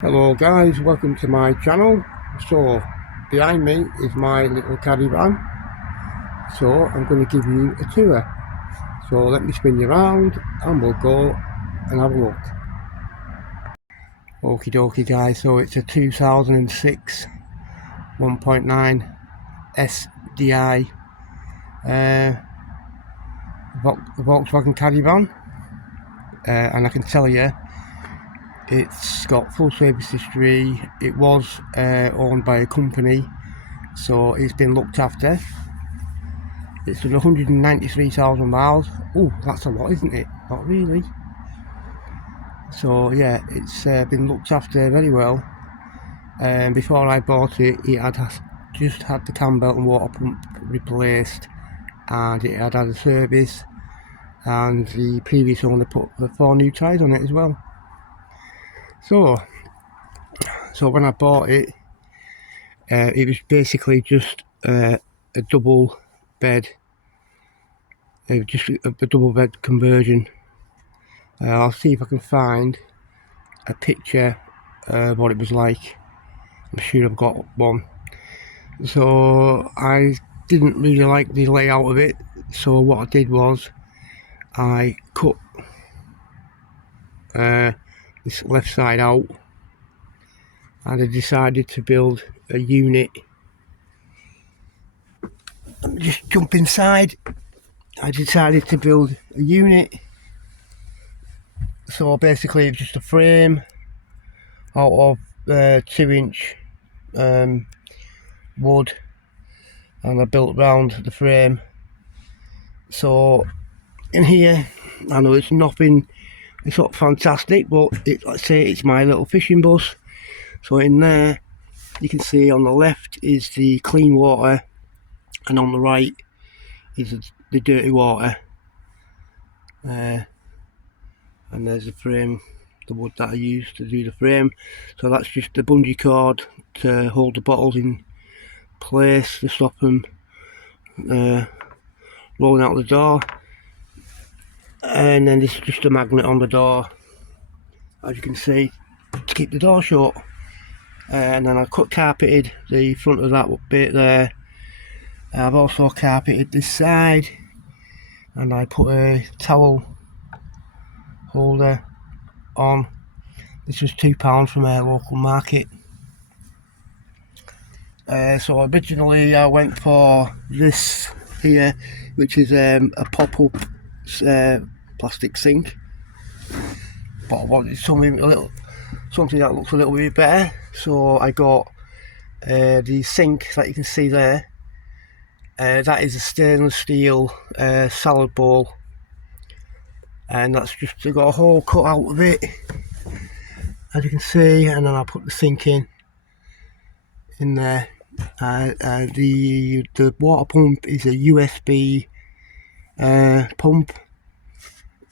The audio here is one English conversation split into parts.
Hello guys, welcome to my channel. So behind me is my little caddy van, so I'm going to give you a tour. So let me spin you around and we'll go and have a look. Okie dokie guys, so it's a 2006 1.9 SDI Volkswagen caddy van, and I can tell you it's got full service history. It was owned by a company, so it's been looked after. It's done 193,000 miles. Oh, that's a lot, isn't it? Not really. So yeah, it's been looked after very well. Before I bought it, it had just had the cam belt and water pump replaced, and it had a service, and the previous owner put the 4 new tyres on it as well. So when I bought it, it was basically just a double bed, just a double bed conversion. I'll see if I can find a picture of what it was like. I'm sure I've got one. So I didn't really like the layout of it, so what I did was I cut this left side out, and I decided to build a unit. Let me just jump inside. I decided to build a unit. So basically it's just a frame out of 2-inch wood, and I built around the frame. So in here, I know it's nothing, it's not fantastic, but let's say it's my little fishing bus. So in there you can see on the left is the clean water, and on the right is the dirty water, and there's the frame, the wood that I used to do the frame. So that's just the bungee cord to hold the bottles in place to stop them rolling out the door, and then this is just a magnet on the door, as you can see, to keep the door shut. And then I carpeted the front of that bit there. I've also carpeted this side, and I put a towel holder on. This was £2 from a local market. So originally I went for this here, which is a pop-up plastic sink, but I wanted something that looks a little bit better. So I got the sink that you can see there. That is a stainless steel salad bowl, and that's just got a hole cut out of it, as you can see. And then I put the sink in there. The water pump is a USB pump,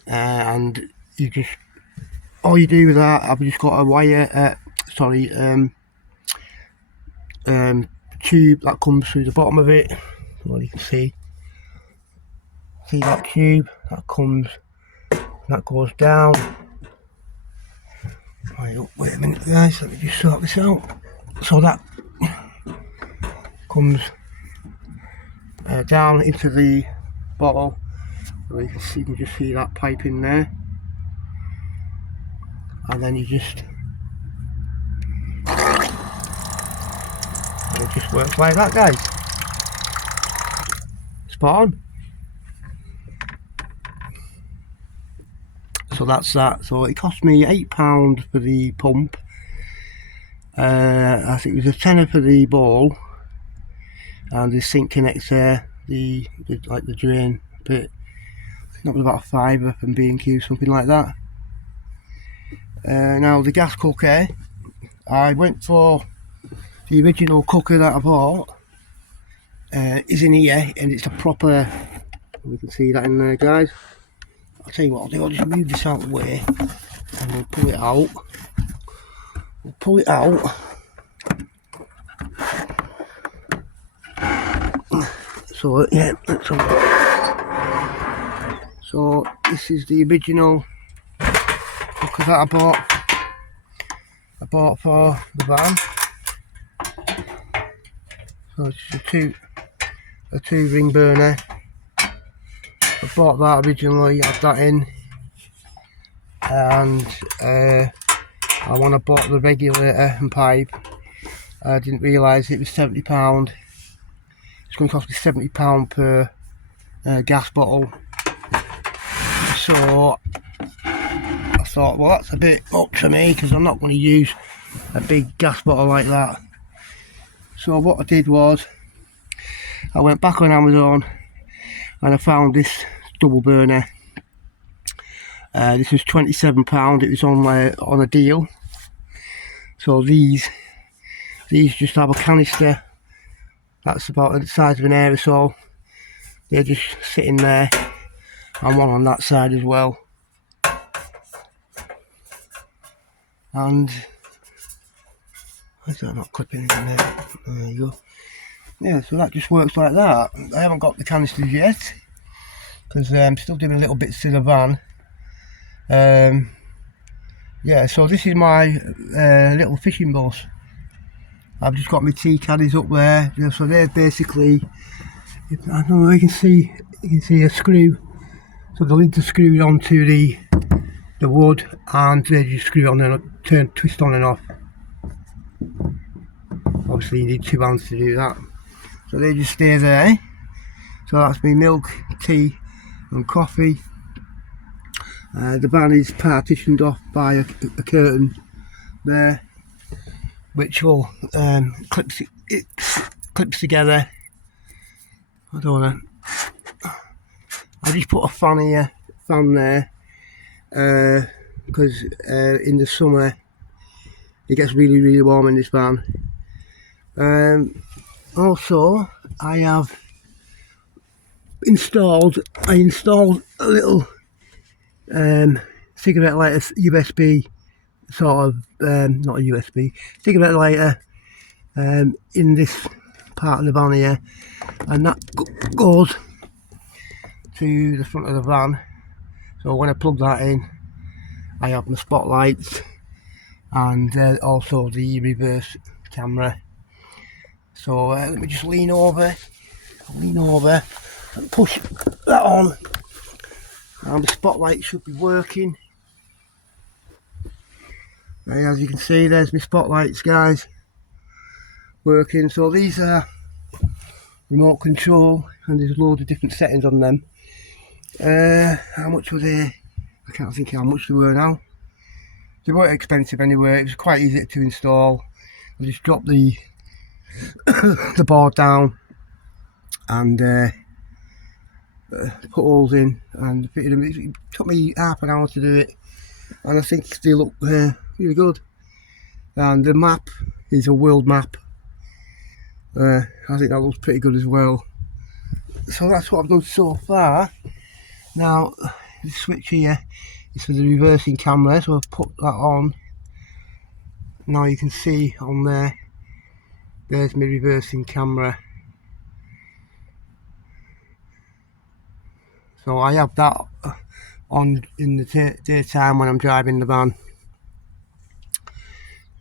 and all you do with that, I've just got a wire, tube that comes through the bottom of it. Well, you can see that tube that comes, that goes down. Wait a minute guys, let me just sort this out. So that comes down into the bottle. So you can just see that pipe in there, and then it just works like that, guys. Spot on. So that's that. So it cost me £8 for the pump. I think it was a tenner for the bowl, and the sink connector, the drain bit, I think that was about a £5 from B&Q, something like that. Now the gas cooker, I went for the original cooker that I bought. Is in here, and it's a proper, we can see that in there guys. I'll tell you what I'll do, I'll just move this out of the way and we'll pull it out. So yeah, so this is the original cooker that I bought. I bought for the van. So it's a two ring burner. I bought that originally, had that in, and when I bought the regulator and pipe, I didn't realise it was £70. It's going to cost me £70 per gas bottle. So I thought, well, that's a bit much for me because I'm not going to use a big gas bottle like that. So what I did was I went back on Amazon and I found this double burner. This was £27. It was on a deal. So these just have a canister that's about the size of an aerosol. They're just sitting there, and one on that side as well. And is that not clipping in there? There you go. Yeah, so that just works like that. I haven't got the canisters yet because I'm still doing little bits to the van. Yeah, so this is my little fishing bus. I've just got my tea caddies up there. So they're basically, I don't know, you can see a screw. So the lids are screwed onto the wood, and they just screw on and twist on and off. Obviously you need two hands to do that. So they just stay there. So that's my milk, tea and coffee. The van is partitioned off by a curtain there, which will clips together. I don't know. I just put a fan there, because in the summer it gets really warm in this van. Also, I installed a little cigarette lighter USB sort of, not a USB, cigarette lighter in this part of the van here, and that goes to the front of the van. So when I plug that in, I have my spotlights and also the reverse camera. So let me just lean over and push that on, and the spotlight should be working. As you can see, there's my spotlights, guys, working. So these are remote control, and there's loads of different settings on them. How much were they? I can't think how much they were now. They weren't expensive anyway. It was quite easy to install. I just dropped the the board down and put holes in and fitted them. It took me half an hour to do it, and I think they look really good. And the map is a world map. I think that looks pretty good as well. So that's what I've done so far. Now the switch here is for the reversing camera, so I've put that on. Now you can see on there, there's my reversing camera. So I have that on in the daytime when I'm driving the van.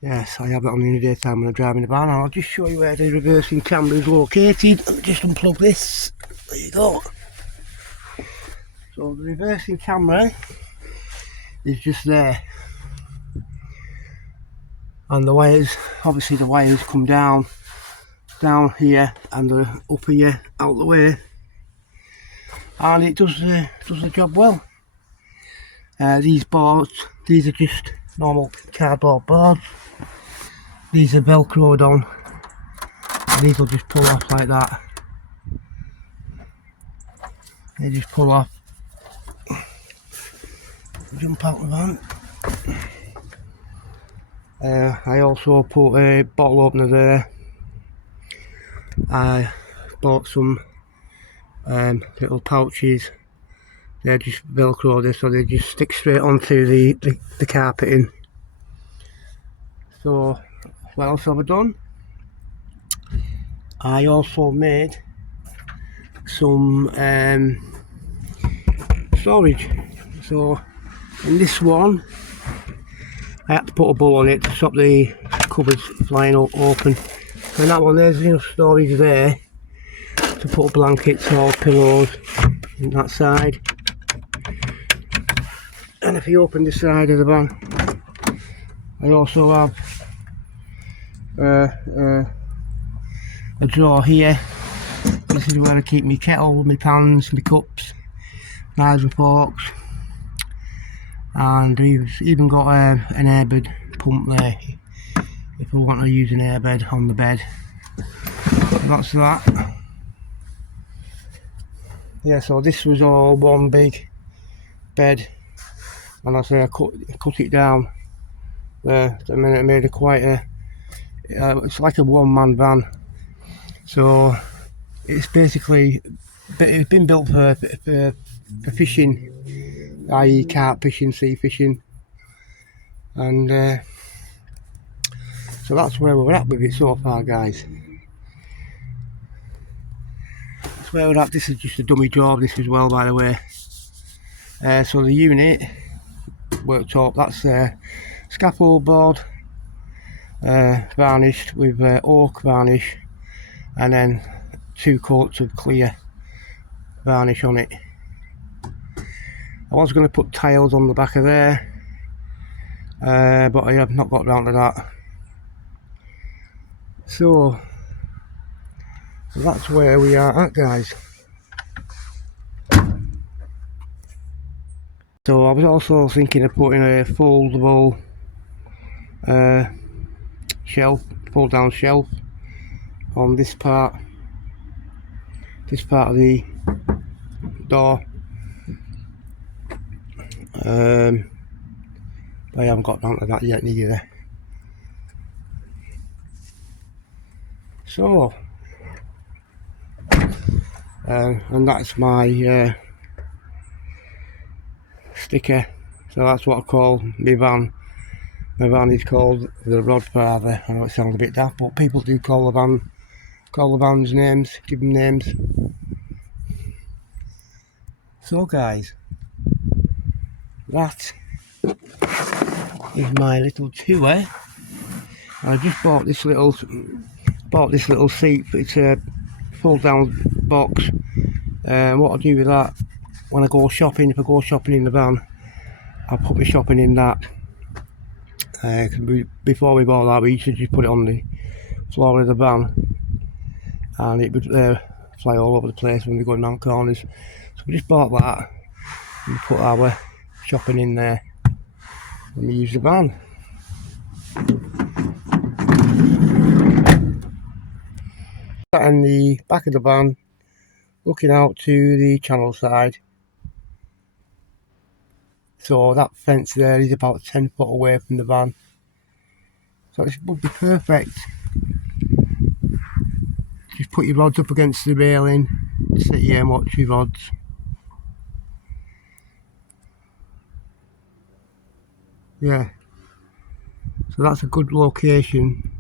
Yes, I have that on in the daytime when I'm driving the van, and I'll just show you where the reversing camera is located. Let me just unplug this. There you go. So the reversing camera is just there, and the wires, obviously the wires come down here and they're up here out the way, and it does the job well. These boards, these are just normal cardboard boards. These are velcroed on, and these will just pull off like that. They just pull off. Jump out the van. I also put a bottle opener there. I bought some little pouches. They're just velcroed, so they just stick straight onto the carpeting. So what else have I done? I also made some storage. So in this one I had to put a bowl on it to stop the cupboards flying open. And that one, there's enough storage there to put blankets or pillows on that side. And if you open the side of the van, I also have a drawer here. This is where I keep my kettle, my pans, my cups, knives and forks. And we've even got an airbed pump there if I want to use an airbed on the bed. So that's that. Yeah, so this was all one big bed, and I say I cut it down there. I mean, it made it quite a it's like a one-man van. So it's basically, it's been built for fishing, i.e. carp fishing, sea fishing, and so that's where we're at with it so far, guys. That's where we're at. This is just a dummy drawer, this as well, by the way. So the unit, worktop, that's scaffold board, varnished with oak varnish, and then 2 coats of clear varnish on it. I was going to put tiles on the back of there, but I have not got round to that. So that's where we are at, guys. So I was also thinking of putting a foldable shelf, fold down shelf on this part of the door. I haven't got round to that yet neither. So and that's my sticker. So that's what I call my van. My van is called the Rodfather. I know it sounds a bit daft, but people do call the vans names, give them names. So guys, that is my little tour. I just bought this little seat. It's a fold down box. What I do with that when I go shopping, if I go shopping in the van, I'll put my shopping in that. Before we bought that, we used to just put it on the floor of the van, and it would fly all over the place when we're going down corners. So we just bought that and put our shopping in there when we use the van. Sat in the back of the van, looking out to the channel side. So that fence there is about 10 foot away from the van. So it would be perfect. Just put your rods up against the railing, sit here and watch your rods. Yeah. So that's a good location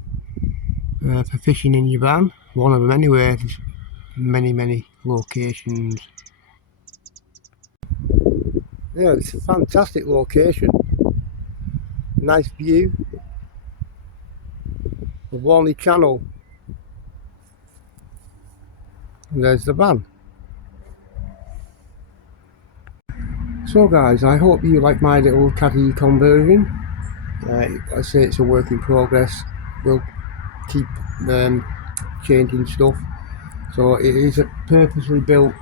for fishing in your van. One of them anyway. There's many locations. Yeah, it's a fantastic location. Nice view of Warney Channel. And there's the van. So guys, I hope you like my little caddy conversion. I say it's a work in progress. We'll keep changing stuff. So it is a purposely built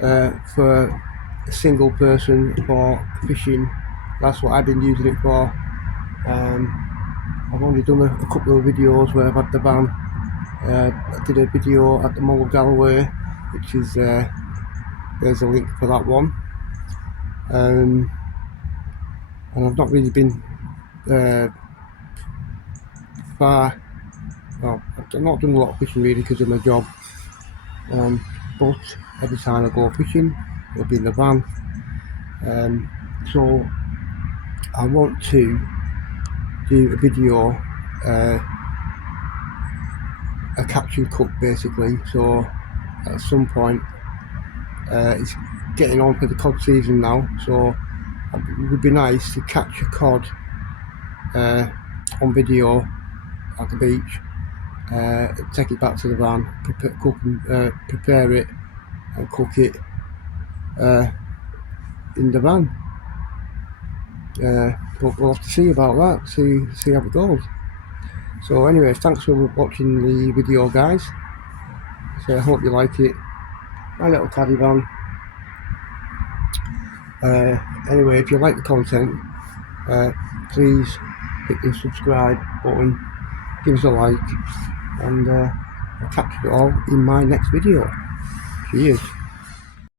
for a single person for fishing. That's what I've been using it for. I've only done a couple of videos where I've had the van. I did a video at the Mall of Galloway, which is there's a link for that one. And I've not really been far. Well, I've not done a lot of fishing really because of my job. But every time I go fishing, it'll be in the van. So I want to do a video, a catch and cook basically. So at some point, it's getting on for the cod season now, so it would be nice to catch a cod on video at the beach, take it back to the van, prepare it and cook it in the van. But we'll have to see about that, see how it goes. So anyway, thanks for watching the video, guys. So I hope you like it. My little caddy van. Anyway, if you like the content, please hit the subscribe button, give us a like, and I'll catch you all in my next video. Cheers.